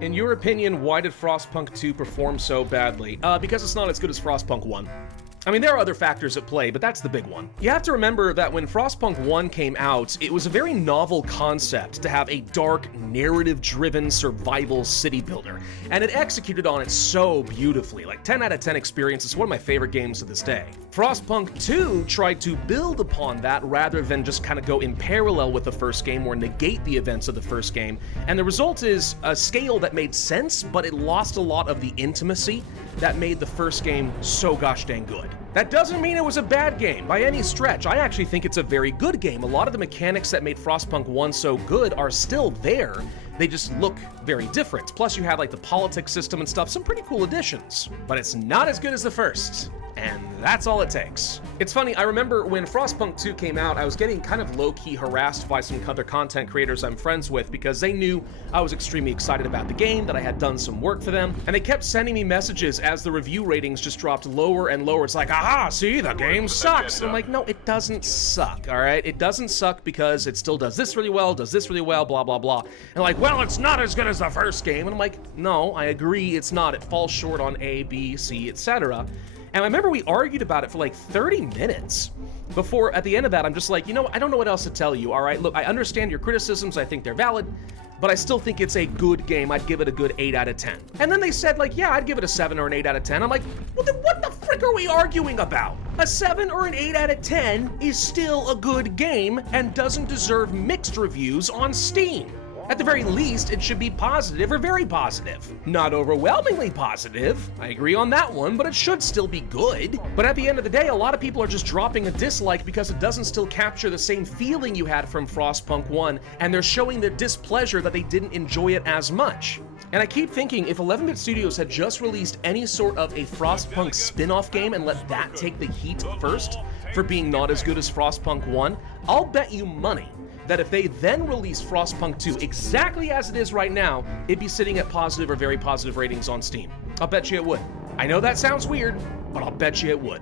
In your opinion, why did Frostpunk 2 perform so badly? Because it's not as good as Frostpunk 1. I mean, there are other factors at play, but that's the big one. You have to remember that when Frostpunk 1 came out, it was a very novel concept to have a dark, narrative-driven survival city builder, and it executed on it so beautifully. Like, 10 out of 10 experience. It's one of my favorite games to this day. Frostpunk 2 tried to build upon that rather than just kind of go in parallel with the first game or negate the events of the first game, and the result is a scale that made sense, but it lost a lot of the intimacy that made the first game so gosh dang good. That doesn't mean it was a bad game by any stretch. I actually think it's a very good game. A lot of the mechanics that made Frostpunk 1 so good are still there. They just look very different. Plus you had like the politics system and stuff, some pretty cool additions. But it's not as good as the first. And that's all it takes. It's funny, I remember when Frostpunk 2 came out, I was getting kind of low-key harassed by some other content creators I'm friends with because they knew I was extremely excited about the game, that I had done some work for them, and they kept sending me messages as the review ratings just dropped lower and lower. It's like, aha, see, the game sucks. And I'm like, no, it doesn't suck, all right? It doesn't suck because it still does this really well, blah, blah, blah. And like, well, it's not as good as the first game. And I'm like, no, I agree, it's not. It falls short on A, B, C, etc. And I remember we argued about it for like 30 minutes before, at the end of that, I'm just like, you know, I don't know what else to tell you, all right? Look, I understand your criticisms, I think they're valid, but I still think it's a good game. I'd give it a good 8 out of 10. And then they said, like, yeah, I'd give it a 7 or an 8 out of 10. I'm like, well, then what the frick are we arguing about? A 7 or an 8 out of 10 is still a good game and doesn't deserve mixed reviews on Steam. At the very least, it should be positive or very positive. Not overwhelmingly positive, I agree on that one, but it should still be good. But at the end of the day, a lot of people are just dropping a dislike because it doesn't still capture the same feeling you had from Frostpunk 1, and they're showing their displeasure that they didn't enjoy it as much. And I keep thinking, if 11-Bit Studios had just released any sort of a Frostpunk spin-off game and let that take the heat first for being not as good as Frostpunk 1, I'll bet you money that if they then released Frostpunk 2 exactly as it is right now, it'd be sitting at positive or very positive ratings on Steam. I'll bet you it would. I know that sounds weird, but I'll bet you it would.